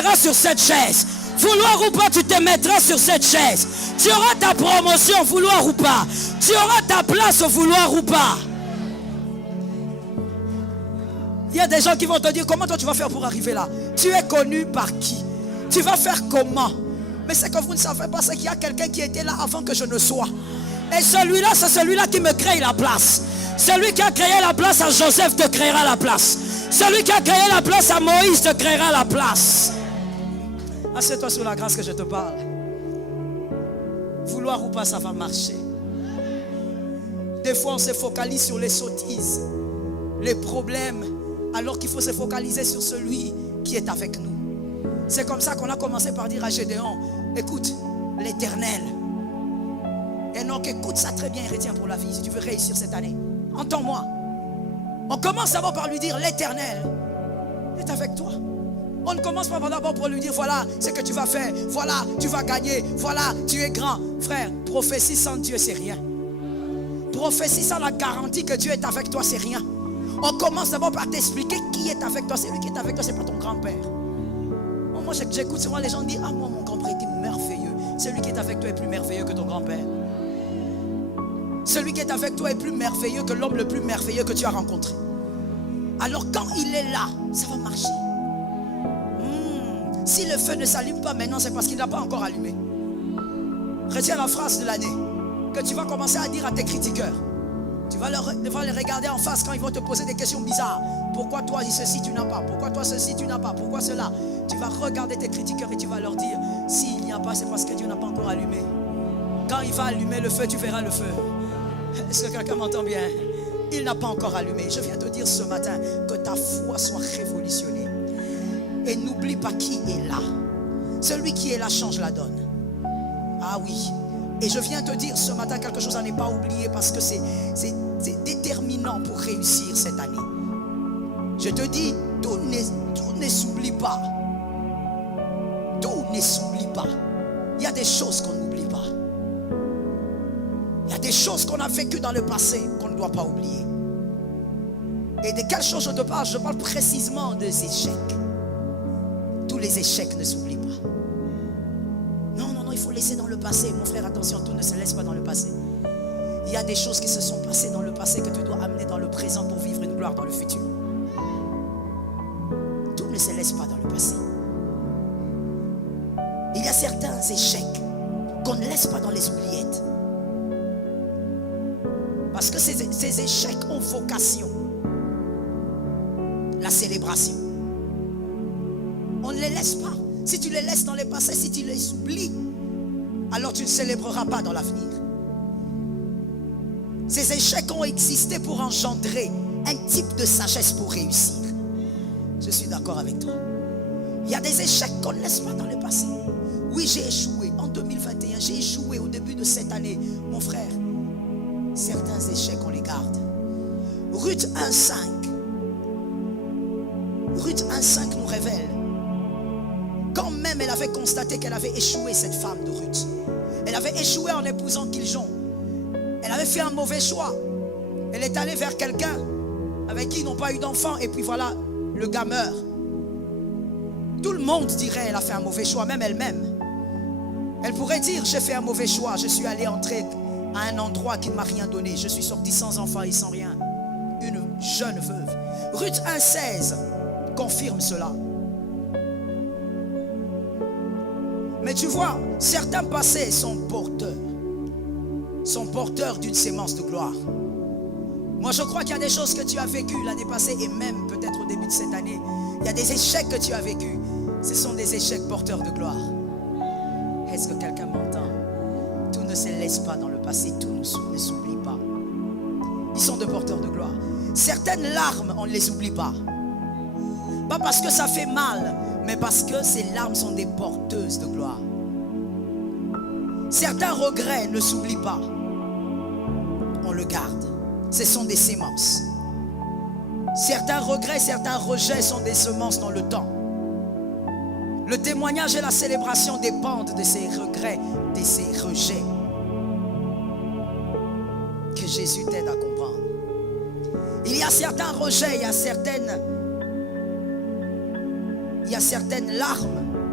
mettras sur cette chaise. Vouloir ou pas, tu te mettras sur cette chaise. Tu auras ta promotion, vouloir ou pas. Tu auras ta place, vouloir ou pas. Il y a des gens qui vont te dire, comment toi tu vas faire pour arriver là? Tu es connu par qui? Tu vas faire comment? Mais ce que vous ne savez pas, c'est qu'il y a quelqu'un qui était là avant que je ne sois. Et celui-là, c'est celui-là qui me crée la place. Celui qui a créé la place à Joseph te créera la place. Celui qui a créé la place à Moïse te créera la place. Assieds-toi sur la grâce que je te parle. Vouloir ou pas, ça va marcher. Des fois, on se focalise sur les sottises, les problèmes, alors qu'il faut se focaliser sur celui qui est avec nous. C'est comme ça qu'on a commencé par dire à Gédéon, écoute, l'Éternel. Et donc, écoute ça très bien et retiens pour la vie, si tu veux réussir cette année. Entends-moi. On commence d'abord par lui dire, l'Éternel est avec toi. On ne commence pas d'abord pour lui dire, voilà ce que tu vas faire, voilà, tu vas gagner, voilà, tu es grand. Frère, prophétie sans Dieu, c'est rien. Prophétie sans la garantie que Dieu est avec toi, c'est rien. On commence d'abord par t'expliquer qui est avec toi. Celui qui est avec toi, c'est pas ton grand-père. Moi, j'écoute souvent les gens dire, ah, moi, mon grand-père était merveilleux. Celui qui est avec toi est plus merveilleux que ton grand-père. Celui qui est avec toi est plus merveilleux que l'homme le plus merveilleux que tu as rencontré. Alors quand il est là, ça va marcher. Si le feu ne s'allume pas maintenant, c'est parce qu'il n'a pas encore allumé. Retiens la phrase de l'année que tu vas commencer à dire à tes critiqueurs. Tu vas les regarder en face quand ils vont te poser des questions bizarres. Pourquoi toi ceci tu n'as pas? Pourquoi toi ceci tu n'as pas? Pourquoi cela? Tu vas regarder tes critiqueurs et tu vas leur dire, s'il n'y a pas, c'est parce que Dieu n'a pas encore allumé. Quand il va allumer le feu, tu verras le feu. Est-ce que quelqu'un m'entend bien? Il n'a pas encore allumé. Je viens te dire ce matin que ta foi soit révolutionnée. Et n'oublie pas qui est là. Celui qui est là change la donne. Ah oui. Et je viens te dire ce matin quelque chose à ne pas oublier parce que c'est déterminant pour réussir cette année. Je te dis, tout ne s'oublie pas. Tout ne s'oublie pas. Il y a des choses qu'on n'oublie pas. Il y a des choses qu'on a vécues dans le passé qu'on ne doit pas oublier. Et de quelles choses je te parle? Je parle précisément des échecs. Tous les échecs ne s'oublient pas. Non, il faut laisser dans le passé. Mon frère, attention, tout ne se laisse pas dans le passé. Il y a des choses qui se sont passées dans le passé que tu dois amener dans le présent pour vivre une gloire dans le futur. Tout ne se laisse pas dans le passé. Il y a certains échecs qu'on ne laisse pas dans les oubliettes. Parce que ces échecs ont vocation. La célébration. On ne les laisse pas. Si tu les laisses dans le passé, si tu les oublies, alors tu ne célébreras pas dans l'avenir. Ces échecs ont existé pour engendrer un type de sagesse pour réussir. Je suis d'accord avec toi. Il y a des échecs qu'on ne laisse pas dans le passé. Oui, j'ai échoué en 2021. J'ai échoué au début de cette année. Mon frère, certains échecs, on les garde. Ruth 1,5. Ruth 1,5 nous révèle. Quand même elle avait constaté qu'elle avait échoué, cette femme de Ruth. Elle avait échoué en épousant Kiljon. Elle avait fait un mauvais choix. Elle est allée vers quelqu'un avec qui ils n'ont pas eu d'enfant. Et puis voilà, le gars meurt. Tout le monde dirait qu'elle a fait un mauvais choix, même elle-même. Elle pourrait dire, j'ai fait un mauvais choix. Je suis allé entrer à un endroit qui ne m'a rien donné. Je suis sorti sans enfant et sans rien. Une jeune veuve. Ruth 1,16 confirme cela. Mais tu vois, certains passés sont porteurs d'une sémence de gloire. Moi je crois qu'il y a des choses que tu as vécues l'année passée et même peut-être au début de cette année. Il y a des échecs que tu as vécus. Ce sont des échecs porteurs de gloire. Est-ce que quelqu'un m'entend? Tout ne se laisse pas dans le passé, tout ne s'oublie pas. Ils sont de porteurs de gloire. Certaines larmes, on ne les oublie pas. Pas parce que ça fait mal, mais parce que ces larmes sont des porteuses de gloire. Certains regrets ne s'oublient pas. On le garde. Ce sont des sémences. Certains regrets, certains rejets sont des semences dans le temps. Le témoignage et la célébration dépendent de ces regrets, de ces rejets. Que Jésus t'aide à comprendre. Il y a certains rejets, il y a certaines larmes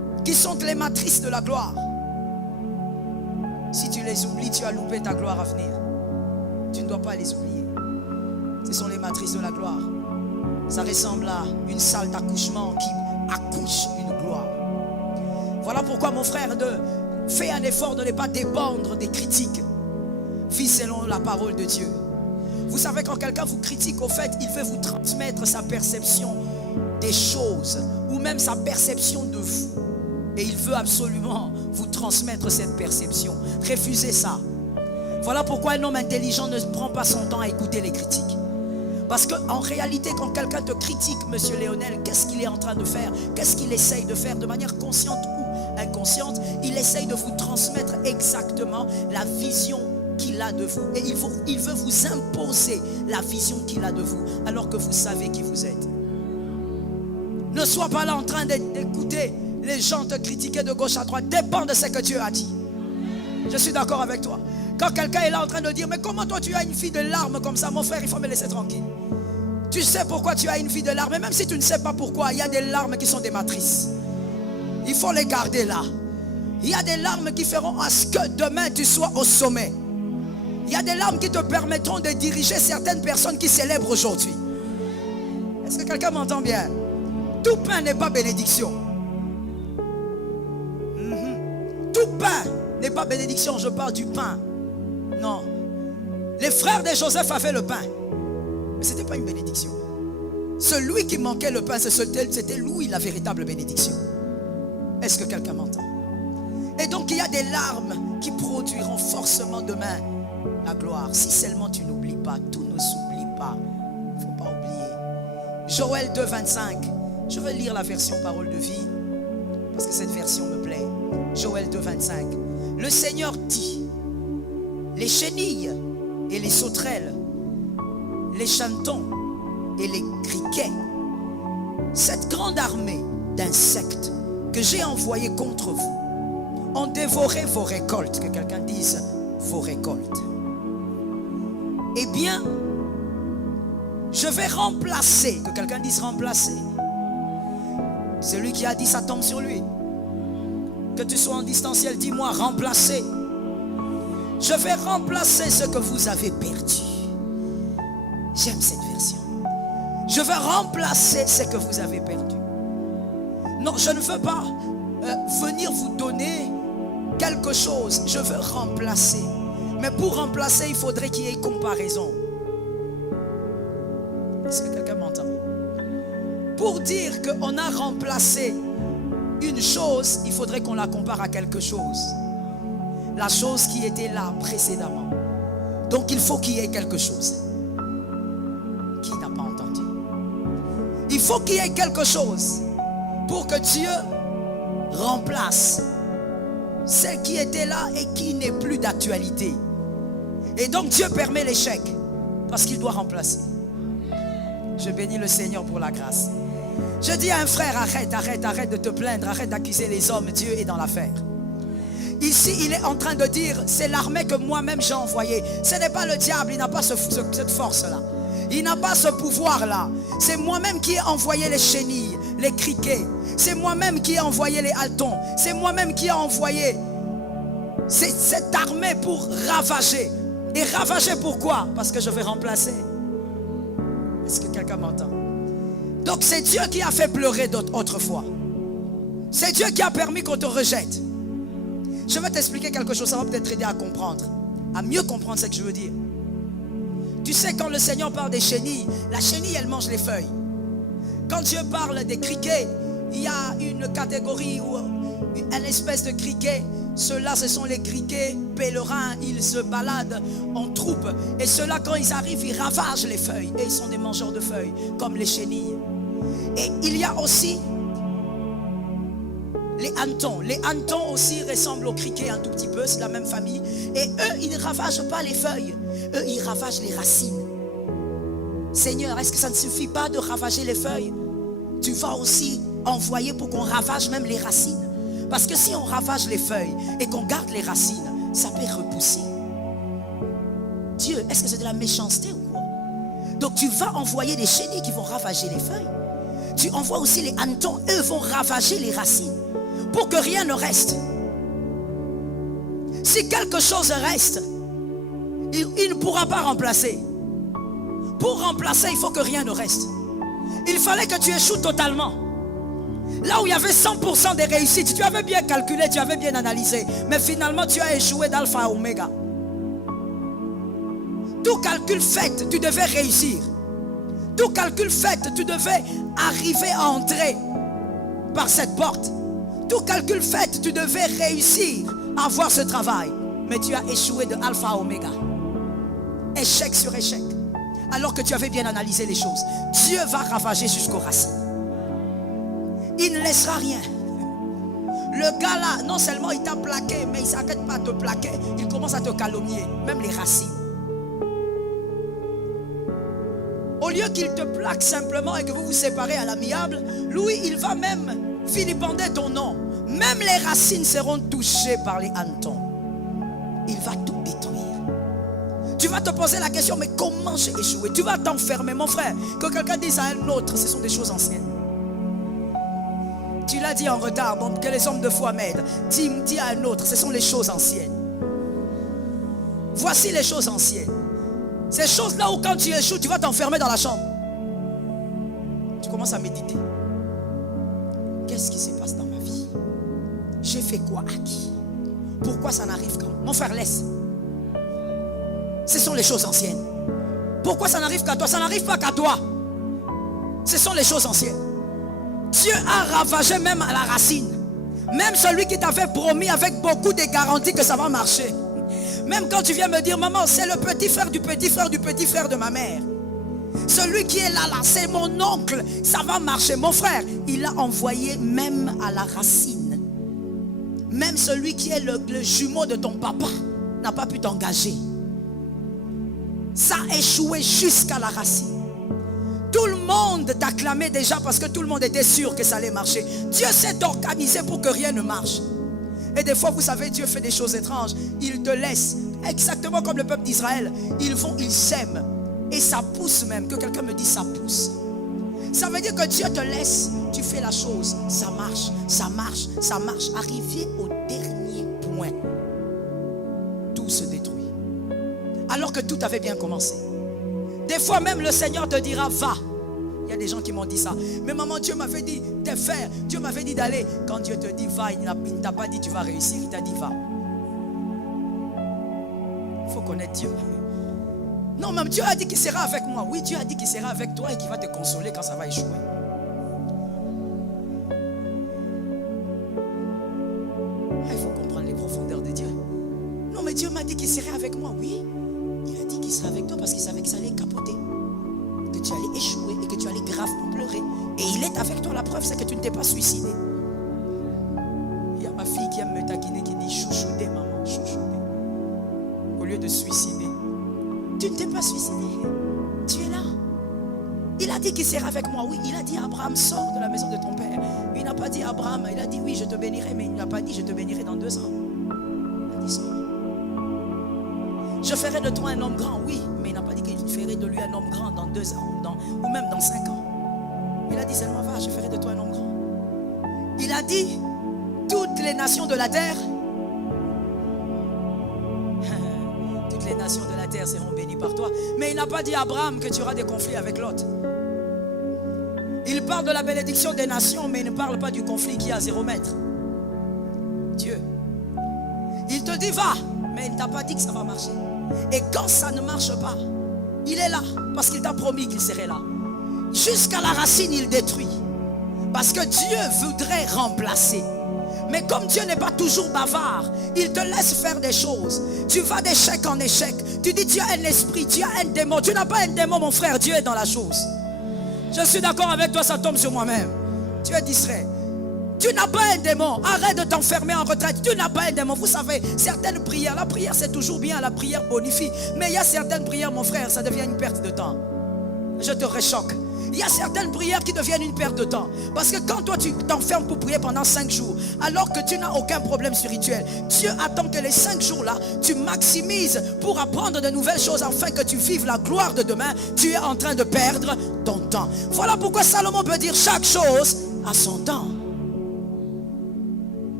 qui sont les matrices de la gloire. Si tu les oublies, tu as loupé ta gloire à venir. Tu ne dois pas les oublier. Ce sont les matrices de la gloire. Ça ressemble à une salle d'accouchement qui accouche une gloire. Voilà pourquoi mon frère, fais un effort de ne pas dépendre des critiques. Vis selon la parole de Dieu. Vous savez, quand quelqu'un vous critique, au fait, il veut vous transmettre sa perception des choses ou même sa perception de vous. Et il veut absolument vous transmettre cette perception. Refusez ça. Voilà pourquoi un homme intelligent ne prend pas son temps à écouter les critiques. Parce qu'en réalité, quand quelqu'un te critique, monsieur Léonel, qu'est-ce qu'il est en train de faire? Qu'est-ce qu'il essaye de faire de manière consciente ou inconsciente? Il essaye de vous transmettre exactement la vision qu'il a de vous. Et il veut vous imposer la vision qu'il a de vous, alors que vous savez qui vous êtes. Ne sois pas là en train d'écouter les gens te critiquer de gauche à droite. Dépend de ce que Dieu a dit. Je suis d'accord avec toi. Quand quelqu'un est là en train de dire, mais comment toi tu as une fille de larmes comme ça? Mon frère, il faut me laisser tranquille. Tu sais pourquoi tu as une fille de larmes? Et même si tu ne sais pas pourquoi, il y a des larmes qui sont des matrices. Il faut les garder là. Il y a des larmes qui feront à ce que demain tu sois au sommet. Il y a des larmes qui te permettront de diriger certaines personnes qui célèbrent aujourd'hui. Est-ce que quelqu'un m'entend bien? Tout pain n'est pas bénédiction. Tout pain n'est pas bénédiction. Je parle du pain. Non. Les frères de Joseph avaient le pain. Mais ce n'était pas une bénédiction. Celui qui manquait le pain, c'était lui la véritable bénédiction. Est-ce que quelqu'un m'entend? Et donc il y a des larmes qui produiront forcément demain la gloire. Si seulement tu n'oublies pas, tout ne s'oublie pas. Il ne faut pas oublier. Joël 2, 25. Je vais lire la version parole de vie parce que cette version me plaît. Joël 2, 25. Le Seigneur dit: les chenilles et les sauterelles, les chantons et les criquets, cette grande armée d'insectes que j'ai envoyée contre vous, ont dévoré vos récoltes. Que quelqu'un dise vos récoltes. Eh bien, je vais remplacer. Que quelqu'un dise remplacer. Celui qui a dit ça tombe sur lui. Que tu sois en distanciel, dis-moi remplacer. Je vais remplacer ce que vous avez perdu. J'aime cette version. Je vais remplacer ce que vous avez perdu. Non, je ne veux pas venir vous donner quelque chose. Je veux remplacer. Mais pour remplacer, il faudrait qu'il y ait comparaison. Est-ce que quelqu'un m'entend? Pour dire qu'on a remplacé une chose, il faudrait qu'on la compare à quelque chose. La chose qui était là précédemment. Donc il faut qu'il y ait quelque chose. Qui n'a pas entendu? Il faut qu'il y ait quelque chose pour que Dieu remplace celle qui était là et qui n'est plus d'actualité. Et donc Dieu permet l'échec parce qu'il doit remplacer. Je bénis le Seigneur pour la grâce. Je dis à un frère, arrête de te plaindre, arrête d'accuser les hommes, Dieu est dans l'affaire. Ici, il est en train de dire, c'est l'armée que moi-même j'ai envoyée. Ce n'est pas le diable, il n'a pas cette force-là. Il n'a pas ce pouvoir-là. C'est moi-même qui ai envoyé les chenilles, les criquets. C'est moi-même qui ai envoyé les haltons. C'est moi-même qui ai envoyé cette armée pour ravager. Et ravager pourquoi? Parce que je vais remplacer. Est-ce que quelqu'un m'entend? Donc c'est Dieu qui a fait pleurer autrefois. C'est Dieu qui a permis qu'on te rejette. Je vais t'expliquer quelque chose, ça va peut-être t'aider à comprendre, à mieux comprendre ce que je veux dire. Tu sais, quand le Seigneur parle des chenilles, la chenille, elle mange les feuilles. Quand Dieu parle des criquets, il y a une catégorie ou une espèce de criquet. Ceux-là, ce sont les criquets pèlerins. Ils se baladent en troupe. Et ceux-là, quand ils arrivent, ils ravagent les feuilles. Et ils sont des mangeurs de feuilles, comme les chenilles. Et il y a aussi les hannetons. Les hannetons aussi ressemblent aux criquets un tout petit peu, c'est la même famille. Et eux, ils ne ravagent pas les feuilles. Eux, ils ravagent les racines. Seigneur, est-ce que ça ne suffit pas de ravager les feuilles? Tu vas aussi envoyer pour qu'on ravage même les racines. Parce que si on ravage les feuilles et qu'on garde les racines, ça peut repousser. Dieu, est-ce que c'est de la méchanceté ou quoi? Donc tu vas envoyer des chenilles qui vont ravager les feuilles. Tu envoies aussi les hannetons, eux vont ravager les racines. pour que rien ne reste. Si quelque chose reste, il ne pourra pas remplacer. Pour remplacer, il faut que rien ne reste. Il fallait que tu échoues totalement. Là où il y avait 100% des réussites, tu avais bien calculé, tu avais bien analysé, mais finalement tu as échoué d'alpha à oméga. Tout calcul fait, tu devais réussir. Tout calcul fait, tu devais arriver à entrer par cette porte. Tout calcul fait, tu devais réussir à avoir ce travail. Mais tu as échoué de alpha à oméga. Échec sur échec. Alors que tu avais bien analysé les choses. Dieu va ravager jusqu'aux racines. Il ne laissera rien. Le gars là, non seulement il t'a plaqué, mais il ne s'arrête pas à te plaquer. Il commence à te calomnier. Même les racines. Au lieu qu'il te plaque simplement et que vous vous séparez à l'amiable, lui, il va même vilipender ton nom. Même les racines seront touchées par les hannetons. Il va tout détruire. Tu vas te poser la question, mais comment j'ai échoué? Tu vas t'enfermer, mon frère. Que quelqu'un dise à un autre, ce sont des choses anciennes. Tu l'as dit en retard, bon, que les hommes de foi m'aident. Dis à un autre, ce sont les choses anciennes. Voici les choses anciennes. Ces choses-là où quand tu échoues, tu vas t'enfermer dans la chambre. Tu commences à méditer. Qu'est-ce qui se passe dans ma vie? J'ai fait quoi à qui? Pourquoi ça n'arrive qu'à moi? Mon frère, laisse. Ce sont les choses anciennes. Pourquoi ça n'arrive qu'à toi? Ça n'arrive pas qu'à toi. Ce sont les choses anciennes. Dieu a ravagé même à la racine. Même celui qui t'avait promis avec beaucoup de garanties que ça va marcher. Même quand tu viens me dire, maman, c'est le petit frère du petit frère du petit frère de ma mère. Celui qui est là, c'est mon oncle. Ça va marcher. Mon frère, il a envoyé même à la racine. Même celui qui est le jumeau de ton papa n'a pas pu t'engager. Ça a échoué jusqu'à la racine. Tout le monde t'acclamait déjà parce que tout le monde était sûr que ça allait marcher. Dieu s'est organisé pour que rien ne marche. Et des fois, vous savez, Dieu fait des choses étranges. Il te laisse, exactement comme le peuple d'Israël. Ils vont, ils sèment. Et ça pousse même. Que quelqu'un me dise ça pousse. Ça veut dire que Dieu te laisse. Tu fais la chose. Ça marche, ça marche, ça marche. Arrivé au dernier point, tout se détruit. Alors que tout avait bien commencé. Des fois même le Seigneur te dira, va. Il y a des gens qui m'ont dit ça. Mais maman, Dieu m'avait dit de faire. Dieu m'avait dit d'aller. Quand Dieu te dit va, il ne t'a pas dit tu vas réussir. Il t'a dit va. Il faut connaître Dieu. Non, même Dieu a dit qu'il sera avec moi. Oui, Dieu a dit qu'il sera avec toi et qu'il va te consoler quand ça va échouer. Il faut comprendre les profondeurs de Dieu. Non, mais Dieu m'a dit qu'il serait avec moi. Oui, il a dit qu'il serait avec toi parce qu'il savait que ça allait capoter. Que tu allais échouer et que tu allais gravement pleurer. Et il est avec toi. La preuve, c'est que tu ne t'es pas suicidé. Il y a ma fille qui aime me taquiner, qui dit chouchoudé, maman, chouchoudé. Au lieu de suicider. Tu ne t'es pas suicidé. Tu es là. Il a dit qu'il sera avec moi. Oui, il a dit à Abraham, sors de la maison de ton père. Il n'a pas dit à Abraham, il a dit oui, je te bénirai, mais il n'a pas dit je te bénirai dans 2 ans. Il a dit sors. Je ferai de toi un homme grand, oui, mais il n'a pas dit qu'il ferait de lui un homme grand dans 2 ans ou même dans 5 ans. Il a dit seulement va, je ferai de toi un homme grand. Il a dit toutes les nations de la terre, toutes les nations de la terre seront bénies par toi. Mais il n'a pas dit à Abraham que tu auras des conflits avec Lot. Il parle de la bénédiction des nations, mais il ne parle pas du conflit qui est à 0 mètre. Dieu. Il te dit va, mais il ne t'a pas dit que ça va marcher. Et quand ça ne marche pas, il est là parce qu'il t'a promis qu'il serait là. Jusqu'à la racine, il détruit. Parce que Dieu voudrait remplacer. Mais comme Dieu n'est pas toujours bavard, il te laisse faire des choses. Tu vas d'échec en échec. Tu dis tu as un esprit, tu as un démon. Tu n'as pas un démon, mon frère, Dieu est dans la chose. Je suis d'accord avec toi, ça tombe sur moi-même. Tu es distrait. Tu n'as pas un démon. Arrête de t'enfermer en retraite. Tu n'as pas un démon. Vous savez, certaines prières, la prière c'est toujours bien, la prière bonifie. Mais il y a certaines prières, mon frère, ça devient une perte de temps. Je te réchoque. Il y a certaines prières qui deviennent une perte de temps. Parce que quand toi tu t'enfermes pour prier pendant 5 jours, alors que tu n'as aucun problème spirituel, Dieu attend que les 5 jours là, tu maximises pour apprendre de nouvelles choses afin que tu vives la gloire de demain. Tu es en train de perdre ton temps. Voilà pourquoi Salomon peut dire chaque chose a son temps.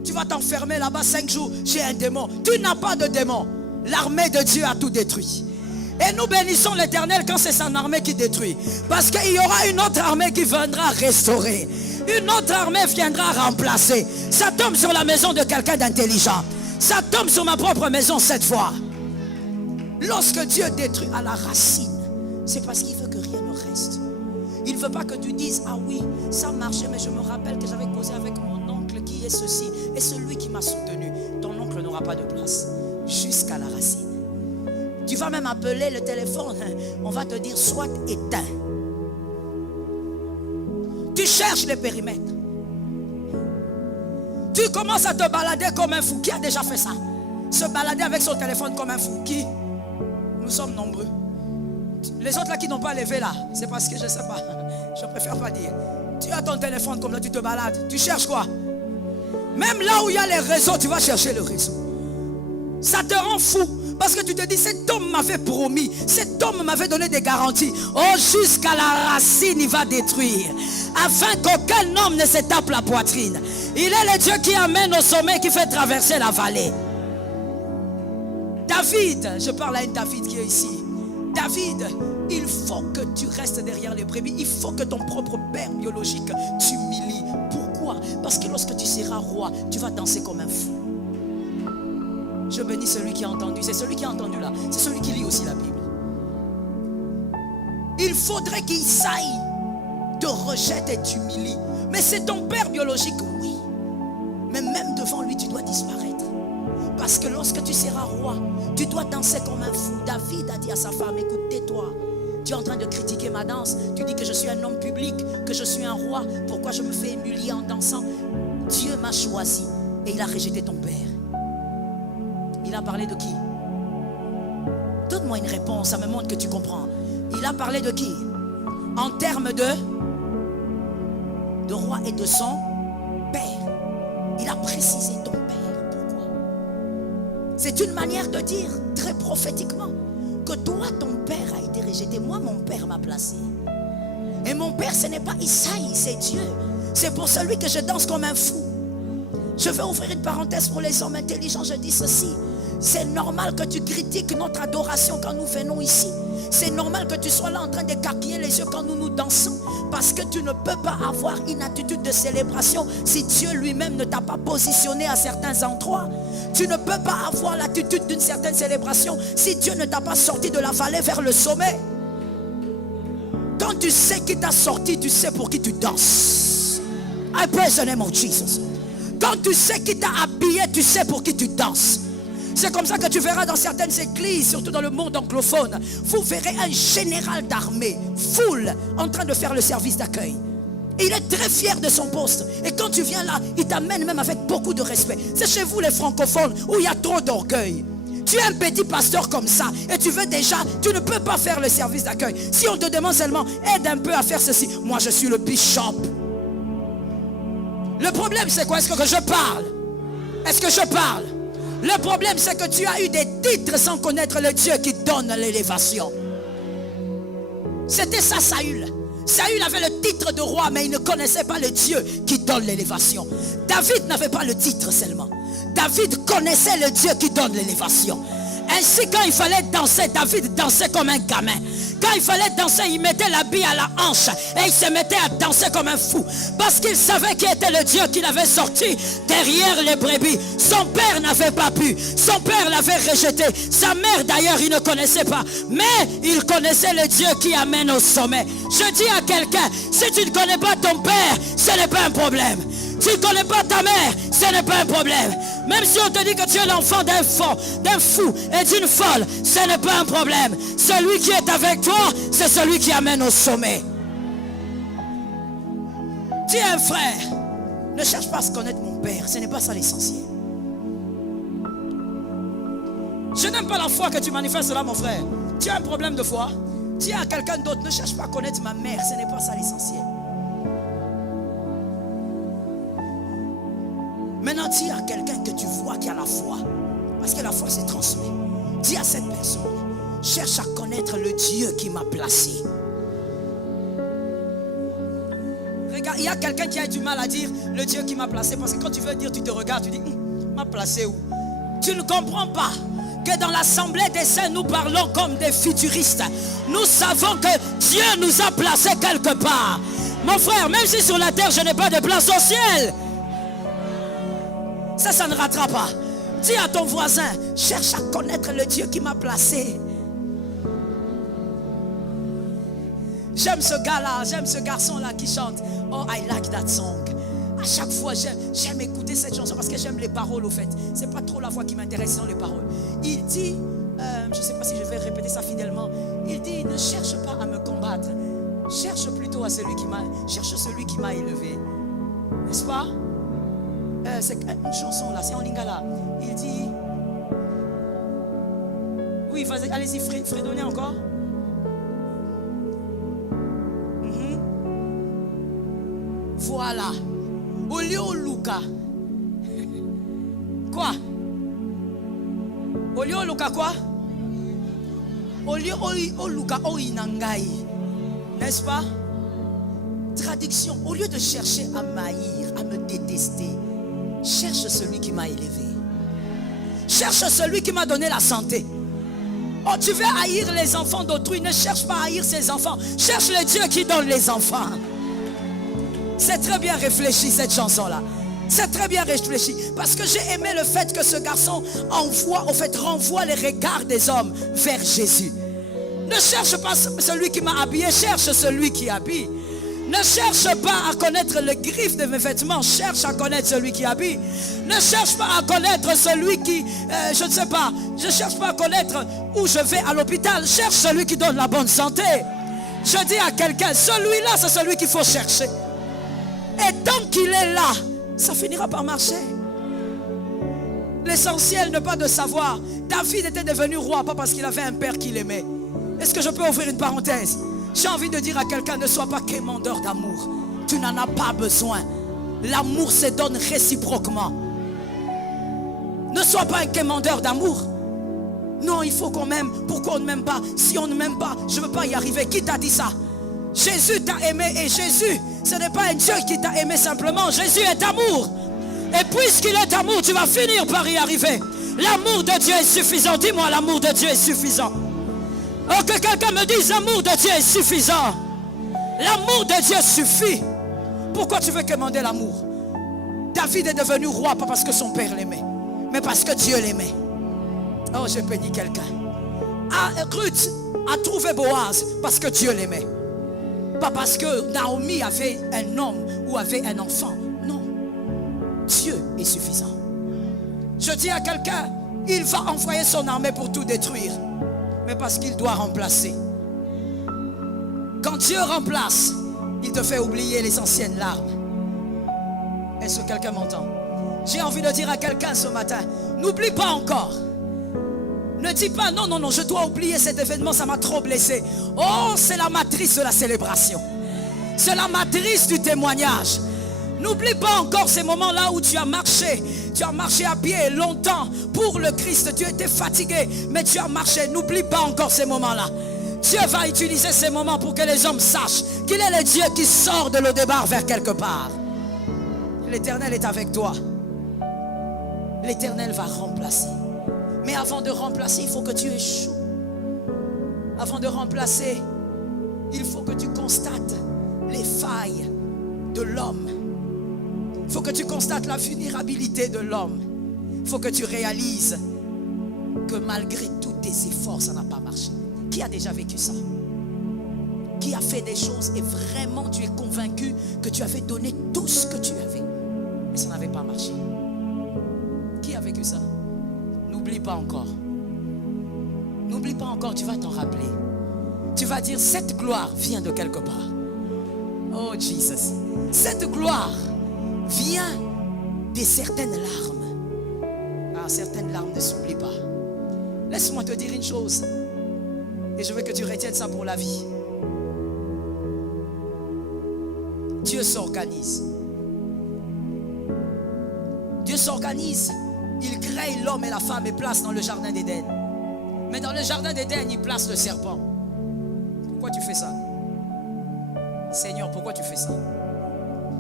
Tu vas t'enfermer là-bas 5 jours. J'ai un démon. Tu n'as pas de démon. L'armée de Dieu a tout détruit. Et nous bénissons l'Éternel quand c'est son armée qui détruit. Parce qu'il y aura une autre armée qui viendra restaurer. Une autre armée viendra remplacer. Ça tombe sur la maison de quelqu'un d'intelligent. Ça tombe sur ma propre maison cette fois. Lorsque Dieu détruit à la racine, c'est parce qu'il veut que rien ne reste. Il ne veut pas que tu dises, ah oui, ça marchait, mais je me rappelle que j'avais causé avec mon oncle qui est ceci, et celui qui m'a soutenu. Ton oncle n'aura pas de place jusqu'à la racine. Tu vas même appeler le téléphone, on va te dire soit éteint. Tu cherches les périmètres. Tu commences à te balader comme un fou. Qui a déjà fait ça? Se balader avec son téléphone comme un fou. Qui? Nous sommes nombreux. Les autres là qui n'ont pas levé là, c'est parce que je ne sais pas. Je préfère pas dire. Tu as ton téléphone comme là, tu te balades. Tu cherches quoi? Même là où il y a les réseaux, tu vas chercher le réseau. Ça te rend fou. Parce que tu te dis, cet homme m'avait promis, cet homme m'avait donné des garanties. Oh, jusqu'à la racine, il va détruire. Afin qu'aucun homme ne se tape la poitrine. Il est le Dieu qui amène au sommet, qui fait traverser la vallée. David, je parle à un David qui est ici. David, il faut que tu restes derrière les brebis. Il faut que ton propre père biologique t'humilie. Pourquoi? Parce que lorsque tu seras roi, tu vas danser comme un fou. Je bénis celui qui a entendu. C'est celui qui a entendu là. C'est celui qui lit aussi la Bible. Il faudrait qu'il saille, te rejette et t'humilie. Mais c'est ton père biologique, oui. Mais même devant lui, tu dois disparaître. Parce que lorsque tu seras roi, tu dois danser comme un fou. David a dit à sa femme, écoute, tais-toi. Tu es en train de critiquer ma danse. Tu dis que je suis un homme public, que je suis un roi. Pourquoi je me fais humilier en dansant? Dieu m'a choisi et il a rejeté ton père. Il a parlé de qui? Donne-moi une réponse, ça me montre que tu comprends. Il a parlé de qui? En termes de roi et de son père. Il a précisé ton père. Pourquoi? C'est une manière de dire très prophétiquement que toi, ton père a été rejeté. Moi, mon père m'a placé. Et mon père, ce n'est pas Isaïe, c'est Dieu. C'est pour celui que je danse comme un fou. Je vais ouvrir une parenthèse pour les hommes intelligents. Je dis ceci. C'est normal que tu critiques notre adoration quand nous venons ici. C'est normal que tu sois là en train d'écarquiller les yeux quand nous dansons. Parce que tu ne peux pas avoir une attitude de célébration si Dieu lui-même ne t'a pas positionné à certains endroits. Tu ne peux pas avoir l'attitude d'une certaine célébration si Dieu ne t'a pas sorti de la vallée vers le sommet. Quand tu sais qui t'a sorti, tu sais pour qui tu danses. I praise the name of Jesus. Quand tu sais qui t'a habillé, tu sais pour qui tu danses. C'est comme ça que tu verras dans certaines églises, surtout dans le monde anglophone, vous verrez un général d'armée, full, en train de faire le service d'accueil. Et il est très fier de son poste. Et quand tu viens là, il t'amène même avec beaucoup de respect. C'est chez vous les francophones où il y a trop d'orgueil. Tu es un petit pasteur comme ça et tu veux déjà, tu ne peux pas faire le service d'accueil. Si on te demande seulement, aide un peu à faire ceci. Moi je suis le bishop. Le problème c'est quoi? Est-ce que je parle? Est-ce que je parle? Le problème c'est que tu as eu des titres sans connaître le Dieu qui donne l'élévation. C'était ça Saül. Saül avait le titre de roi mais il ne connaissait pas le Dieu qui donne l'élévation. David n'avait pas le titre seulement. David connaissait le Dieu qui donne l'élévation. Ainsi quand il fallait danser, David dansait comme un gamin. Quand il fallait danser, il mettait l'habit à la hanche et il se mettait à danser comme un fou. Parce qu'il savait qui était le Dieu qui l'avait sorti derrière les brebis. Son père n'avait pas pu. Son père l'avait rejeté. Sa mère d'ailleurs, il ne connaissait pas. Mais il connaissait le Dieu qui amène au sommet. Je dis à quelqu'un, si tu ne connais pas ton père, ce n'est pas un problème. Tu ne connais pas ta mère, ce n'est pas un problème. Même si on te dit que tu es l'enfant d'un fou et d'une folle, ce n'est pas un problème. Celui qui est avec toi, c'est celui qui amène au sommet. Tu es un frère. Ne cherche pas à se connaître mon père, ce n'est pas ça l'essentiel. Je n'aime pas la foi que tu manifestes là, mon frère. Tu as un problème de foi. Tu as quelqu'un d'autre, ne cherche pas à connaître ma mère, ce n'est pas ça l'essentiel. Maintenant, dis à quelqu'un que tu vois qui a la foi. Parce que la foi se transmet. Dis à cette personne, cherche à connaître le Dieu qui m'a placé. il y a quelqu'un qui a du mal à dire le Dieu qui m'a placé. Parce que quand tu veux dire, tu te regardes, tu dis, m'a placé où? Tu ne comprends pas que dans l'assemblée des saints, nous parlons comme des futuristes. Nous savons que Dieu nous a placés quelque part. Mon frère, même si sur la terre, je n'ai pas de place au ciel. Ça ne rattrape pas. Dis à ton voisin, cherche à connaître le Dieu qui m'a placé. J'aime ce gars-là, j'aime ce garçon-là qui chante. Oh, I like that song. À chaque fois, j'aime écouter cette chanson parce que j'aime les paroles au fait. C'est pas trop la voix qui m'intéresse, c'est les paroles. Il dit, je ne sais pas si je vais répéter ça fidèlement. Il dit, ne cherche pas à me combattre. Cherche plutôt à celui qui m'a élevé. N'est-ce pas? C'est une chanson là, c'est en lingala. Il dit, oui, vas-y, allez-y, fredonnez encore. Voilà. Olio Luka. Quoi? Olio Luka quoi? Olio Luka Oinangai. N'est-ce pas? Traduction, au lieu de chercher à m'haïr, à me détester, cherche celui qui m'a élevé. Cherche celui qui m'a donné la santé. Oh, tu veux haïr les enfants d'autrui, ne cherche pas à haïr ses enfants. Cherche le Dieu qui donne les enfants. C'est très bien réfléchi cette chanson-là. C'est très bien réfléchi. Parce que j'ai aimé le fait que ce garçon renvoie les regards des hommes vers Jésus. Ne cherche pas celui qui m'a habillé, cherche celui qui habille. Ne cherche pas à connaître le griffe de mes vêtements, cherche à connaître celui qui habille. Ne cherche pas à connaître celui qui, je ne sais pas, je cherche pas à connaître où je vais à l'hôpital, cherche celui qui donne la bonne santé. Je dis à quelqu'un, celui-là c'est celui qu'il faut chercher. Et tant qu'il est là, ça finira par marcher. L'essentiel n'est pas de savoir. David était devenu roi, pas parce qu'il avait un père qui l'aimait. Est-ce que je peux ouvrir une parenthèse? J'ai envie de dire à quelqu'un, ne sois pas quémandeur d'amour. Tu n'en as pas besoin. L'amour se donne réciproquement. Ne sois pas un quémandeur d'amour. Non, il faut qu'on m'aime. Pourquoi on ne m'aime pas? Si on ne m'aime pas, je ne veux pas y arriver. Qui t'a dit ça? Jésus t'a aimé et Jésus, ce n'est pas un Dieu qui t'a aimé simplement. Jésus est amour. Et puisqu'il est amour, tu vas finir par y arriver. L'amour de Dieu est suffisant. Dis-moi, l'amour de Dieu est suffisant. Oh, que quelqu'un me dise, l'amour de Dieu est suffisant. L'amour de Dieu suffit. Pourquoi tu veux commander l'amour? David est devenu roi, pas parce que son père l'aimait, mais parce que Dieu l'aimait. Oh, je bénis quelqu'un. Ruth a trouvé Boaz parce que Dieu l'aimait. Pas parce que Naomi avait un homme ou avait un enfant. Non. Dieu est suffisant. Je dis à quelqu'un, il va envoyer son armée pour tout détruire. Mais parce qu'il doit remplacer. Quand Dieu remplace, il te fait oublier les anciennes larmes. Est-ce que quelqu'un m'entend? J'ai envie de dire à quelqu'un ce matin, n'oublie pas encore. Ne dis pas non, non, non, je dois oublier cet événement, ça m'a trop blessé. Oh, c'est la matrice de la célébration. C'est la matrice du témoignage. N'oublie pas encore ces moments-là où tu as marché à pied longtemps pour le Christ. Tu étais fatigué, mais tu as marché. N'oublie pas encore ces moments-là. Dieu va utiliser ces moments pour que les hommes sachent qu'il est le Dieu qui sort de l'Odébar vers quelque part. L'Éternel est avec toi. L'Éternel va remplacer. Mais avant de remplacer, il faut que tu échoues. Avant de remplacer, il faut que tu constates les failles de l'homme. Il faut que tu constates la vulnérabilité de l'homme. Il faut que tu réalises que malgré tous tes efforts, ça n'a pas marché. Qui a déjà vécu ça? Qui a fait des choses et vraiment tu es convaincu que tu avais donné tout ce que tu avais, mais ça n'avait pas marché? Qui a vécu ça? N'oublie pas encore. N'oublie pas encore, tu vas t'en rappeler. Tu vas dire, cette gloire vient de quelque part. Oh Jesus. Cette gloire vient de certaines larmes. Ah, certaines larmes ne s'oublient pas. Laisse-moi te dire une chose. Et je veux que tu retiennes ça pour la vie. Dieu s'organise. Dieu s'organise. Il crée l'homme et la femme et place dans le jardin d'Éden. Mais dans le jardin d'Éden, il place le serpent. Pourquoi tu fais ça? Seigneur, pourquoi tu fais ça?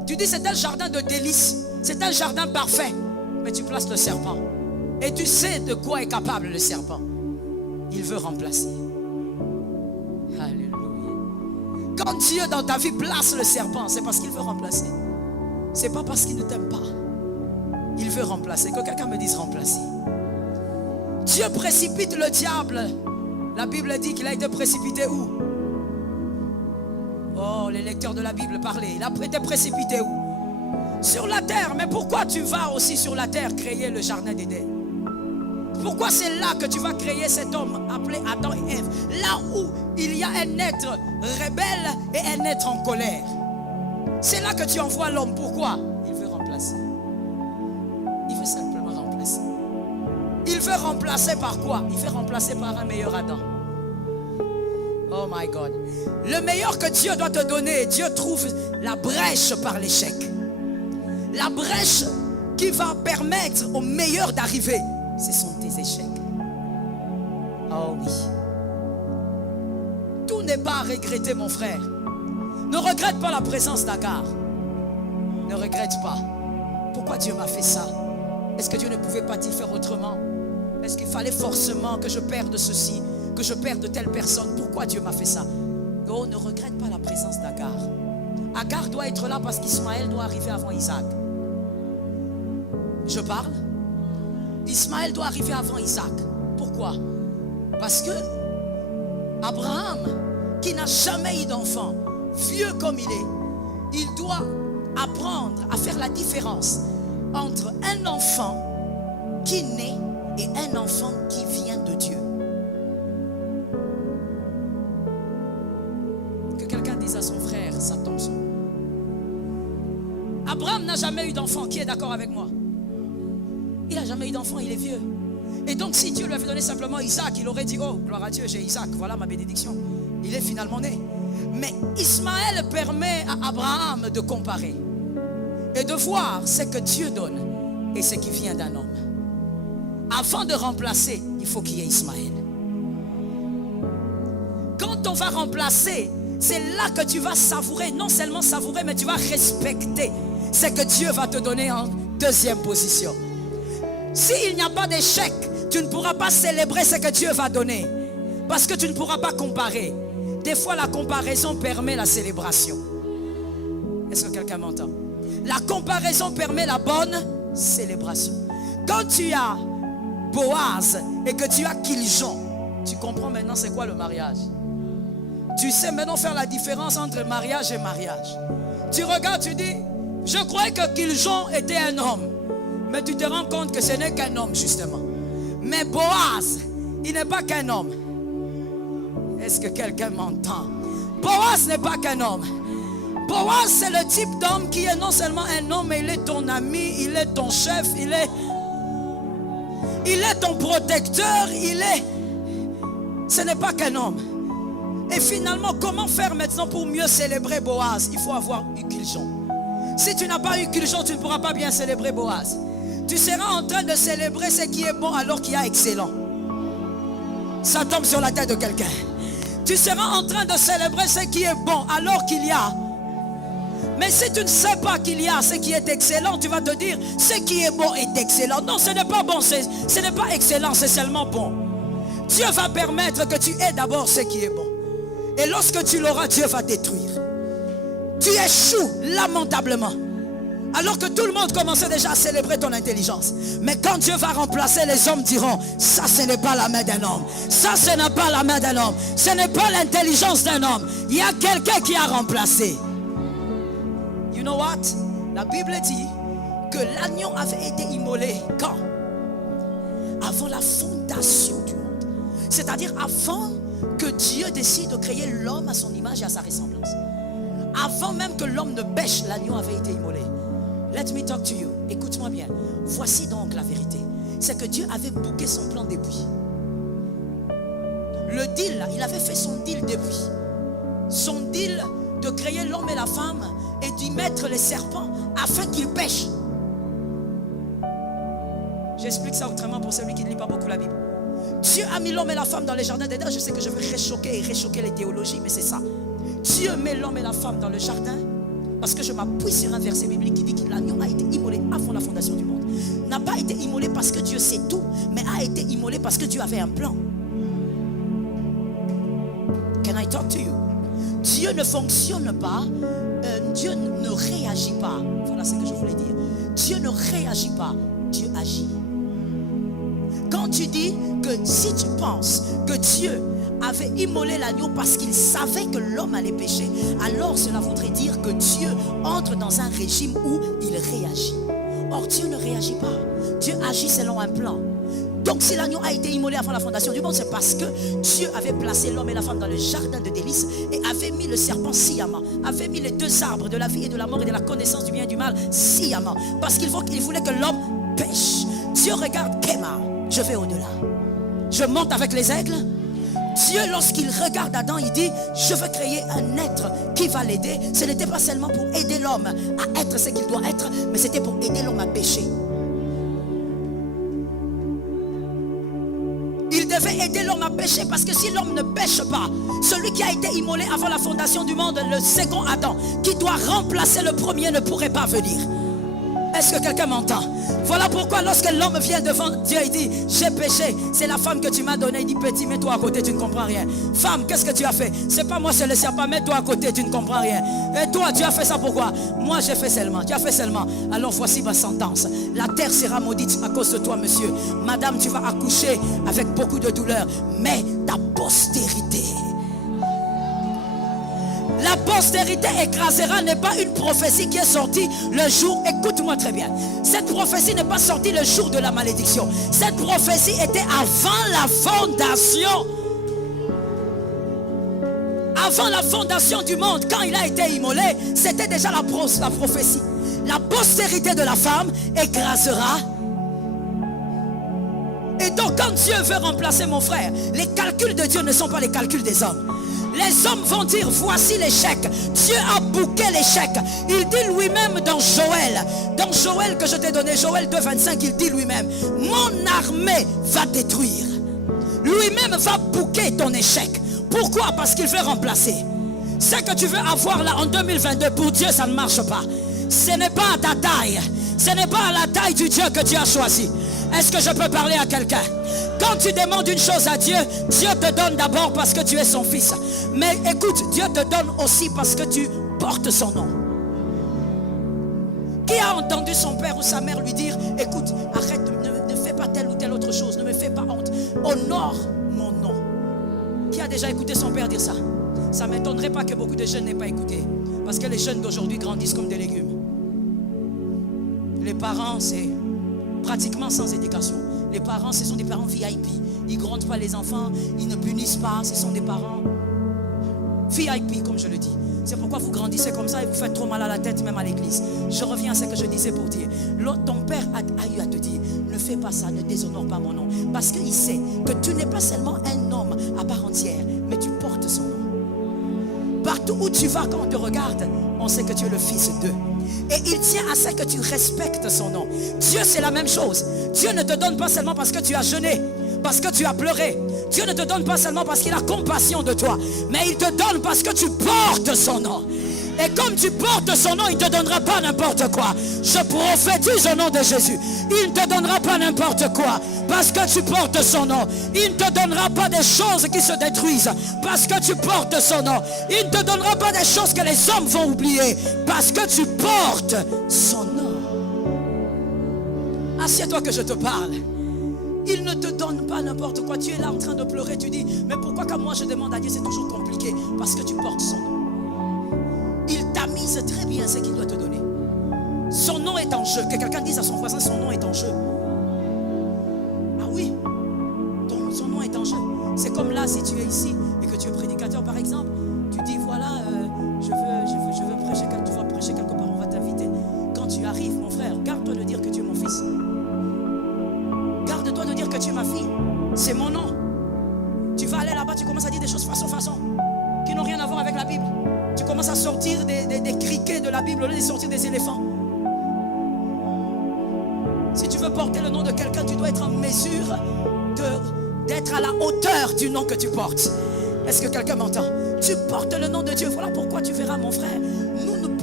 Tu dis c'est un jardin de délices, c'est un jardin parfait, mais tu places le serpent. Et tu sais de quoi est capable le serpent. Il veut remplacer. Alléluia. Quand Dieu dans ta vie place le serpent, c'est parce qu'il veut remplacer. C'est pas parce qu'il ne t'aime pas. Il veut remplacer. Que quelqu'un me dise remplacer. Dieu précipite le diable. La Bible dit qu'il a été précipité où? Oh, les lecteurs de la Bible, parlez. Il a été précipité où? Sur la terre. Mais pourquoi tu vas aussi sur la terre créer le jardin d'Éden? Pourquoi c'est là que tu vas créer cet homme appelé Adam et Ève? Là où il y a un être rebelle et un être en colère. C'est là que tu envoies l'homme. Pourquoi? Il veut remplacer. Il veut simplement remplacer. Il veut remplacer par quoi? Il veut remplacer par un meilleur Adam. Oh my God. Le meilleur que Dieu doit te donner, Dieu trouve la brèche par l'échec. La brèche qui va permettre au meilleur d'arriver, ce sont tes échecs. Oh oui. Tout n'est pas à regretter, mon frère. Ne regrette pas la présence d'Agar. Ne regrette pas. Pourquoi Dieu m'a fait ça? Est-ce que Dieu ne pouvait pas y faire autrement? Est-ce qu'il fallait forcément que je perde ceci, que je perde telle personne? Pourquoi Dieu m'a fait ça? Non, ne regrette pas la présence d'Agar. Agar doit être là parce qu'Ismaël doit arriver avant Isaac. Je parle? Ismaël doit arriver avant Isaac. Pourquoi? Parce que Abraham, qui n'a jamais eu d'enfant, vieux comme il doit apprendre à faire la différence entre un enfant qui naît et un enfant qui vient de Dieu. Que quelqu'un dise à son frère, ça tombe sur. Abraham n'a jamais eu d'enfant. Qui est d'accord avec moi? Il n'a jamais eu d'enfant, il est vieux. Et donc si Dieu lui avait donné simplement Isaac, il aurait dit, oh gloire à Dieu, j'ai Isaac, voilà ma bénédiction. Il est finalement né. Mais Ismaël permet à Abraham de comparer et de voir ce que Dieu donne et ce qui vient d'un homme. Avant de remplacer, il faut qu'il y ait Ismaël. Quand on va remplacer, c'est là que tu vas savourer, non seulement savourer, mais tu vas respecter ce que Dieu va te donner en deuxième position. S'il n'y a pas d'échec, tu ne pourras pas célébrer ce que Dieu va donner. Parce que tu ne pourras pas comparer. Des fois, la comparaison permet la célébration. Est-ce que quelqu'un m'entend? La comparaison permet la bonne célébration. Quand tu as Boaz et que tu as Kiljon, tu comprends maintenant c'est quoi le mariage. Tu sais maintenant faire la différence entre mariage et mariage. Tu regardes, tu dis, je croyais que Kiljon était un homme. Mais tu te rends compte que ce n'est qu'un homme justement. Mais Boaz, il n'est pas qu'un homme. Est-ce que quelqu'un m'entend? Boaz n'est pas qu'un homme. Boaz, c'est le type d'homme qui est non seulement un homme, mais il est ton ami, il est ton chef, il est ton protecteur, ce n'est pas qu'un homme. Et finalement, comment faire maintenant pour mieux célébrer Boaz? Il faut avoir eu Kiljon. Si tu n'as pas eu Kiljon, tu ne pourras pas bien célébrer Boaz. Tu seras en train de célébrer ce qui est bon alors qu'il y a excellent. Ça tombe sur la tête de quelqu'un. Tu seras en train de célébrer ce qui est bon alors qu'il y a. Mais si tu ne sais pas qu'il y a ce qui est excellent, tu vas te dire ce qui est bon est excellent. Non, ce n'est pas bon, ce n'est pas excellent, c'est seulement bon. Dieu va permettre que tu aies d'abord ce qui est bon. Et lorsque tu l'auras, Dieu va détruire. Tu échoues lamentablement. Alors que tout le monde commençait déjà à célébrer ton intelligence. Mais quand Dieu va remplacer, les hommes diront, ça ce n'est pas la main d'un homme. Ça ce n'est pas la main d'un homme. Ce n'est pas l'intelligence d'un homme. Il y a quelqu'un qui a remplacé. You know what? La Bible dit que l'agneau avait été immolé quand? Avant la fondation du monde. C'est-à-dire avant que Dieu décide de créer l'homme à son image et à sa ressemblance. Avant même que l'homme ne pêche, l'agneau avait été immolé. Let me talk to you. Écoute-moi bien. Voici donc la vérité. C'est que Dieu avait bouqué son plan depuis. Le deal, là, il avait fait son deal depuis. Son deal de créer l'homme et la femme et d'y mettre les serpents afin qu'ils pêchent. J'explique ça autrement pour celui qui ne lit pas beaucoup la Bible. Dieu a mis l'homme et la femme dans les jardins d'Éden. Je sais que je vais réchoquer les théologies, mais c'est ça. Dieu met l'homme et la femme dans le jardin Parce que je m'appuie sur un verset biblique qui dit que l'agneau a été immolé avant la fondation du monde. N'a pas été immolé parce que Dieu sait tout, mais a été immolé parce que Dieu avait un plan. Can I talk to you? Dieu ne fonctionne pas, Dieu ne réagit pas. Voilà ce que je voulais dire. Dieu ne réagit pas, Dieu agit. Quand tu dis que si tu penses que Dieu avait immolé l'agneau parce qu'il savait que l'homme allait pécher, alors cela voudrait dire que Dieu entre dans un régime où il réagit. Or Dieu ne réagit pas. Dieu agit selon un plan. Donc si l'agneau a été immolé avant la fondation du monde, c'est parce que Dieu avait placé l'homme et la femme dans le jardin de délices et avait mis le serpent sciemment, avait mis les deux arbres de la vie et de la mort et de la connaissance du bien et du mal sciemment, parce qu'il voulait que l'homme pêche. Dieu regarde Kéma, je vais au-delà. Je monte avec les aigles. Dieu, lorsqu'il regarde Adam, il dit, je veux créer un être qui va l'aider. Ce n'était pas seulement pour aider l'homme à être ce qu'il doit être, mais c'était pour aider l'homme à pécher. Il devait aider l'homme à pécher, parce que si l'homme ne pêche pas, celui qui a été immolé avant la fondation du monde, le second Adam, qui doit remplacer le premier, ne pourrait pas venir. Est-ce que quelqu'un m'entend? Voilà pourquoi lorsque l'homme vient devant Dieu, il dit, j'ai péché, c'est la femme que tu m'as donnée. Il dit, petit, mets-toi à côté, tu ne comprends rien. Femme, qu'est-ce que tu as fait? C'est pas moi, c'est le serpent, mets-toi à côté, tu ne comprends rien. Et toi, tu as fait ça pourquoi? Moi, j'ai fait seulement, tu as fait seulement. Alors voici ma sentence. La terre sera maudite à cause de toi, monsieur. Madame, tu vas accoucher avec beaucoup de douleur, mais ta postérité. La postérité écrasera n'est pas une prophétie qui est sortie le jour, écoute-moi très bien, cette prophétie n'est pas sortie le jour de la malédiction. Cette prophétie était avant la fondation. Avant la fondation du monde, quand il a été immolé, c'était déjà la prophétie. La postérité de la femme écrasera. Et donc quand Dieu veut remplacer mon frère, les calculs de Dieu ne sont pas les calculs des hommes. Les hommes vont dire, voici l'échec. Dieu a bouqué l'échec. Il dit lui-même dans Joël que je t'ai donné, Joël 2,25, il dit lui-même, mon armée va détruire. Lui-même va bouquer ton échec. Pourquoi? Parce qu'il veut remplacer. Ce que tu veux avoir là en 2022, pour Dieu ça ne marche pas. Ce n'est pas à ta taille. Ce n'est pas à la taille du Dieu que tu as choisi. Est-ce que je peux parler à quelqu'un? Quand tu demandes une chose à Dieu, Dieu te donne d'abord parce que tu es son fils. Mais écoute, Dieu te donne aussi parce que tu portes son nom. Qui a entendu son père ou sa mère lui dire, écoute, arrête, ne fais pas telle ou telle autre chose, ne me fais pas honte, honore mon nom. Qui a déjà écouté son père dire ça? Ça ne m'étonnerait pas que beaucoup de jeunes n'aient pas écouté. Parce que les jeunes d'aujourd'hui grandissent comme des légumes. Les parents, c'est pratiquement sans éducation. Les parents, ce sont des parents VIP. Ils ne grondent pas les enfants, ils ne punissent pas. Ce sont des parents VIP, comme je le dis. C'est pourquoi vous grandissez comme ça et vous faites trop mal à la tête, même à l'église. Je reviens à ce que je disais pour dire. Ton père a eu à te dire, ne fais pas ça, ne déshonore pas mon nom. Parce qu'il sait que tu n'es pas seulement un homme à part entière, mais tu portes son nom. Partout où tu vas, quand on te regarde, on sait que tu es le fils d'eux. Et il tient à ce que tu respectes son nom. Dieu, c'est la même chose. Dieu ne te donne pas seulement parce que tu as jeûné, parce que tu as pleuré. Dieu ne te donne pas seulement parce qu'il a compassion de toi, mais il te donne parce que tu portes son nom. Et comme tu portes son nom, il ne te donnera pas n'importe quoi. Je prophétise au nom de Jésus. Il ne te donnera pas n'importe quoi parce que tu portes son nom. Il ne te donnera pas des choses qui se détruisent parce que tu portes son nom. Il ne te donnera pas des choses que les hommes vont oublier parce que tu portes son nom. Assieds-toi que je te parle. Il ne te donne pas n'importe quoi. Tu es là en train de pleurer. Tu dis, mais pourquoi quand moi je demande à Dieu, c'est toujours compliqué? Parce que tu portes son nom. Il tamise très bien ce qu'il doit te donner. Son nom est en jeu. Que quelqu'un dise à son voisin, son nom est en jeu. Ah oui, son nom est en jeu. C'est comme là, si tu es ici et que tu es prédicateur par exemple, tu dis voilà, je veux prêcher, tu vas prêcher quelque part, on va t'inviter. Quand tu arrives, mon frère, garde-toi de dire que tu es mon fils. Garde-toi de dire que tu es ma fille. C'est mon nom. Tu vas aller là-bas, tu commences à dire des choses façon qui n'ont rien à voir avec la Bible. Tu commences à sortir des criquets de la Bible au lieu de sortir des éléphants. Si tu veux porter le nom de quelqu'un, tu dois être en mesure d'être à la hauteur du nom que tu portes. Est-ce que quelqu'un m'entend? Tu portes le nom de Dieu. Voilà pourquoi tu verras, mon frère, nous ne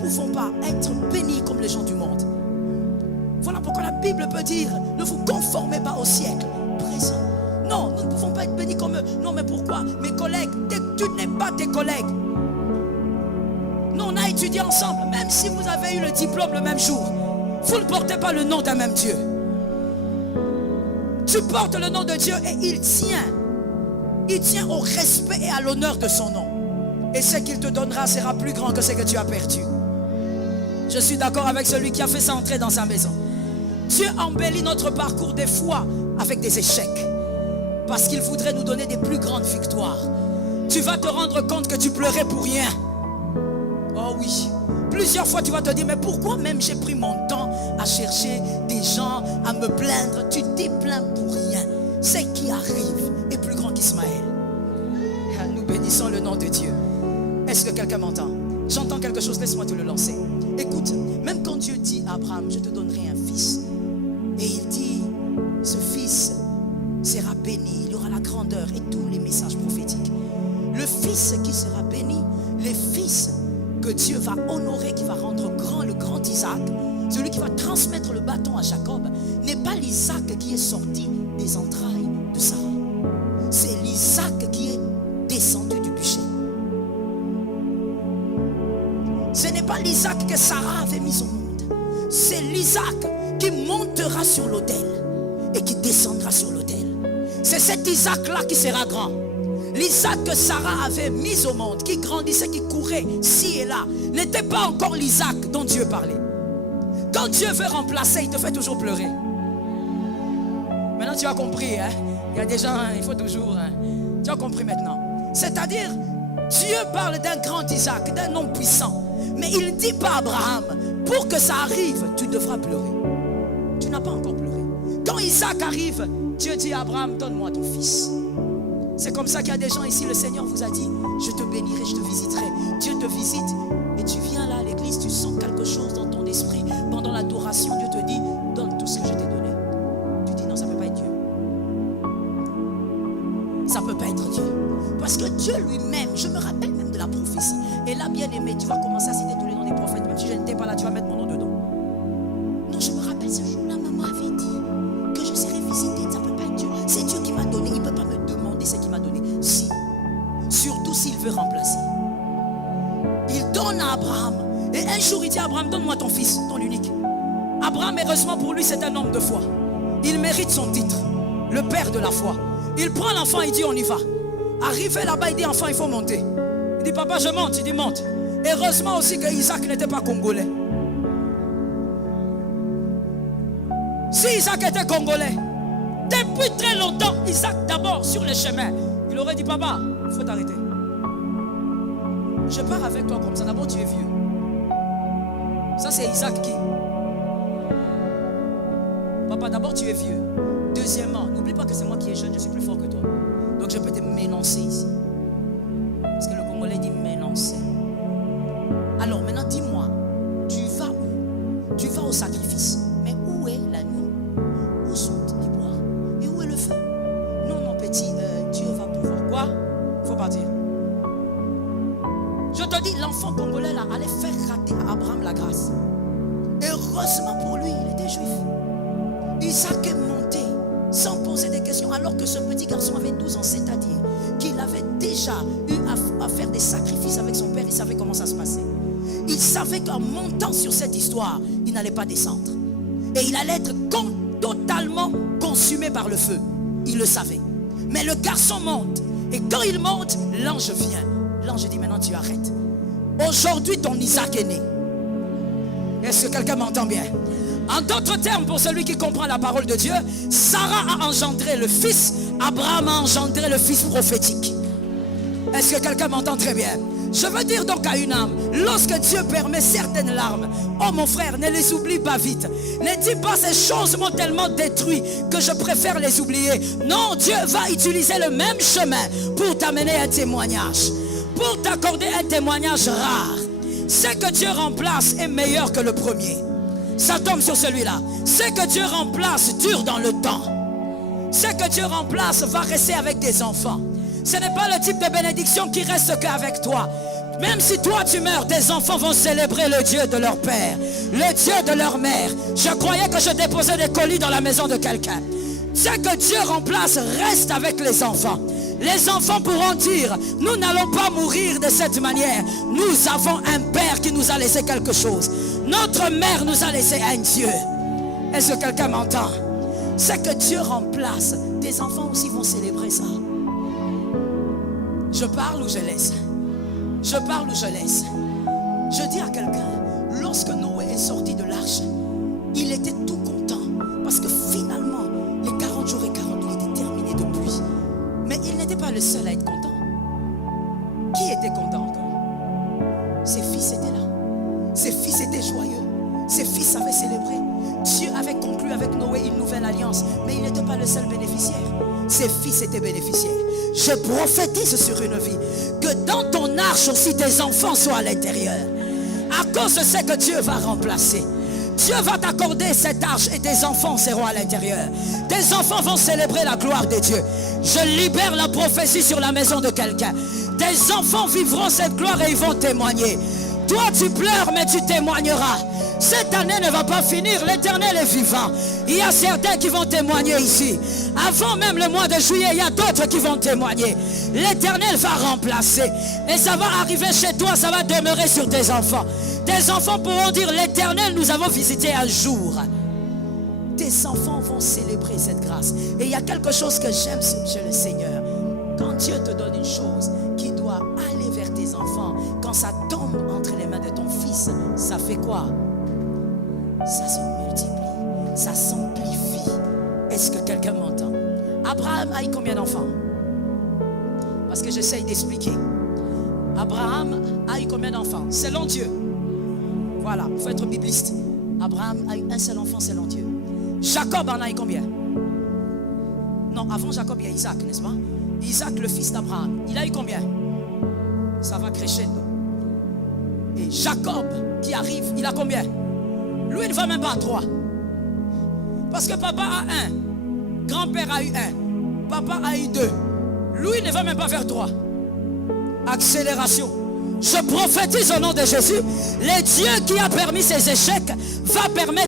pouvons pas être bénis comme les gens du monde. Voilà pourquoi la Bible peut dire, ne vous conformez pas au siècle présent. Non, nous ne pouvons pas être bénis comme eux. Non, mais pourquoi? Mes collègues, tu n'es pas tes collègues. Nous, on a étudié ensemble, même si vous avez eu le diplôme le même jour. Vous ne portez pas le nom d'un même Dieu. Tu portes le nom de Dieu et il tient au respect et à l'honneur de son nom. Et ce qu'il te donnera sera plus grand que ce que tu as perdu. Je suis d'accord avec celui qui a fait ça entrer dans sa maison. Dieu embellit notre parcours des fois avec des échecs. Parce qu'il voudrait nous donner des plus grandes victoires. Tu vas te rendre compte que tu pleurais pour rien. Oh oui. Plusieurs fois tu vas te dire, mais pourquoi même j'ai pris mon temps à chercher des gens, à me plaindre? Tu t'es plaint pour rien. Ce qui arrive est plus grand qu'Ismaël. Nous bénissons le nom de Dieu. Est-ce que quelqu'un m'entend? J'entends quelque chose, laisse-moi te le lancer. Écoute, même quand Dieu dit à Abraham, je te donnerai un fils. Et il dit, ce fils sera béni, il aura la grandeur et tous les messages prophétiques. Le fils qui sera béni, les fils que Dieu va honorer, qui va rendre grand, le grand Isaac, celui qui va transmettre le bâton à Jacob, n'est pas l'Isaac qui est sorti des entrailles de Sarah. C'est l'Isaac qui est descendu du bûcher. Ce n'est pas l'Isaac que Sarah avait mis au monde. C'est l'Isaac qui montera sur l'autel et qui descendra sur l'autel. C'est cet Isaac-là qui sera grand. L'Isaac que Sarah avait mis au monde, qui grandissait, qui courait ci et là, n'était pas encore l'Isaac dont Dieu parlait. Quand Dieu veut remplacer, il te fait toujours pleurer. Maintenant tu as compris, hein? Il y a des gens, il faut toujours... Hein? Tu as compris maintenant. C'est-à-dire, Dieu parle d'un grand Isaac, d'un homme puissant. Mais il ne dit pas à Abraham, pour que ça arrive, tu devras pleurer. Tu n'as pas encore pleuré. Quand Isaac arrive, Dieu dit à Abraham, donne-moi ton fils. C'est comme ça qu'il y a des gens ici, le Seigneur vous a dit, je te bénirai, je te visiterai. Dieu te visite et tu viens là à l'église, tu sens quelque chose dans ton esprit. Pendant l'adoration, Dieu te dit, donne tout ce que je t'ai donné. Tu dis, non, ça ne peut pas être Dieu. Ça ne peut pas être Dieu. Parce que Dieu lui-même, je me rappelle même de la prophétie. Et là, bien aimé, tu vas commencer à citer tous les noms des prophètes. Même si je n'étais pas là, tu vas mettre mon nom dedans. Non, je me rappelle ce jour-là, maman avait dit que je serais visité. Ça ne peut pas être Dieu. C'est Dieu qui m'a donné. Il ne peut pas me demander ce qu'il m'a donné. Si. Surtout s'il veut remplacer. Il donne à Abraham. Et un jour, il dit à Abraham, donne-moi ton fils, ton unique. Abraham, heureusement pour lui, c'est un homme de foi. Il mérite son titre. Le père de la foi. Il prend l'enfant, il dit, on y va. Arrivé là-bas, il dit, enfant, il faut monter. Il dit, papa, je monte. Il dit, monte. Heureusement aussi que Isaac n'était pas congolais. Si Isaac était congolais, depuis très longtemps, Isaac d'abord sur le chemin, il aurait dit, papa, il faut t'arrêter. Je pars avec toi comme ça. D'abord, tu es vieux. Ça, c'est Isaac qui? Papa, d'abord, tu es vieux. Deuxièmement, n'oublie pas que c'est moi qui est jeune, je suis plus fort que toi. Donc, je peux te m'énoncer ici. Parce que le Congolais dit m'énoncer. Alors, maintenant, dis-moi, tu vas où? Tu vas au sacrifice. Mais où est l'agneau? Où sont les bois? Et où est le feu? Non, mon petit, Dieu va pouvoir. Quoi? Il faut partir. Je te dis, l'enfant congolais là allait faire rater à Abraham la grâce. Et heureusement pour lui, il était juif. Isaac est monté sans poser des questions, alors que ce petit garçon avait 12 ans, c'est-à-dire qu'il avait déjà eu à faire des sacrifices avec son père. Il savait comment ça se passait. Il savait qu'en montant sur cette histoire, il n'allait pas descendre. Et il allait être totalement consumé par le feu. Il le savait. Mais le garçon monte. Et quand il monte, l'ange vient. L'ange dit, maintenant tu arrêtes. Aujourd'hui, ton Isaac est né. Est-ce que quelqu'un m'entend bien? En d'autres termes, pour celui qui comprend la parole de Dieu, Sarah a engendré le fils, Abraham a engendré le fils prophétique. Est-ce que quelqu'un m'entend très bien? Je veux dire donc à une âme, lorsque Dieu permet certaines larmes, oh mon frère, ne les oublie pas vite. Ne dis pas ces choses m'ont tellement détruit que je préfère les oublier. Non, Dieu va utiliser le même chemin pour t'amener un témoignage, pour t'accorder un témoignage rare. Ce que Dieu remplace est meilleur que le premier. Ça tombe sur celui-là. Ce que Dieu remplace dure dans le temps. Ce que Dieu remplace va rester avec des enfants. Ce n'est pas le type de bénédiction qui reste qu'avec toi. Même si toi tu meurs, tes enfants vont célébrer le Dieu de leur père, le Dieu de leur mère. Je croyais que je déposais des colis dans la maison de quelqu'un. Ce que Dieu remplace reste avec les enfants. Les enfants pourront dire, nous n'allons pas mourir de cette manière. Nous avons un père qui nous a laissé quelque chose. Notre mère nous a laissé un Dieu. Est-ce que quelqu'un m'entend? Ce que Dieu remplace, tes enfants aussi vont célébrer ça. Je parle ou je laisse? Je parle ou je laisse? Je dis à quelqu'un, lorsque Noé est sorti de l'arche, il était tout content. Parce que finalement, les 40 jours et 40 nuits étaient terminés depuis. Mais il n'était pas le seul à être content. Qui était content encore? Ses fils étaient là. Ses fils étaient joyeux. Ses fils avaient célébré. Dieu avait conclu avec Noé une nouvelle alliance. Mais il n'était pas le seul bénéficiaire. Ses fils étaient bénéficiaires. Je prophétise sur une vie que dans ton arche aussi tes enfants soient à l'intérieur. À cause de ce que Dieu va remplacer. Dieu va t'accorder cette arche et tes enfants seront à l'intérieur. Tes enfants vont célébrer la gloire de Dieu. Je libère la prophétie sur la maison de quelqu'un. Tes enfants vivront cette gloire et ils vont témoigner. Toi tu pleures mais tu témoigneras. Cette année ne va pas finir, l'Éternel est vivant. Il y a certains qui vont témoigner ici. Avant même le mois de juillet, il y a d'autres qui vont témoigner. L'Éternel va remplacer. Et ça va arriver chez toi, ça va demeurer sur tes enfants. Tes enfants pourront dire, l'Éternel, nous avons visité un jour. Tes enfants vont célébrer cette grâce. Et il y a quelque chose que j'aime chez le Seigneur. Quand Dieu te donne une chose qui doit aller vers tes enfants, quand ça tombe entre les mains de ton fils, ça fait quoi? Ça se multiplie, ça s'amplifie. Est-ce que quelqu'un m'entend? Abraham a eu combien d'enfants? Parce que j'essaye d'expliquer. Abraham a eu combien d'enfants? Selon Dieu. Voilà, il faut être bibliste. Abraham a eu un seul enfant selon Dieu. Jacob en a eu combien? Non, avant Jacob, il y a Isaac, n'est-ce pas? Isaac, le fils d'Abraham, il a eu combien? Ça va crescendo. Et Jacob qui arrive, il a combien? Lui, il ne va même pas à 3. Parce que papa a 1. Grand-père a eu 1. Papa a eu 2. Lui, il ne va même pas vers 3. Accélération. Je prophétise au nom de Jésus. Le Dieu qui a permis ces échecs va permettre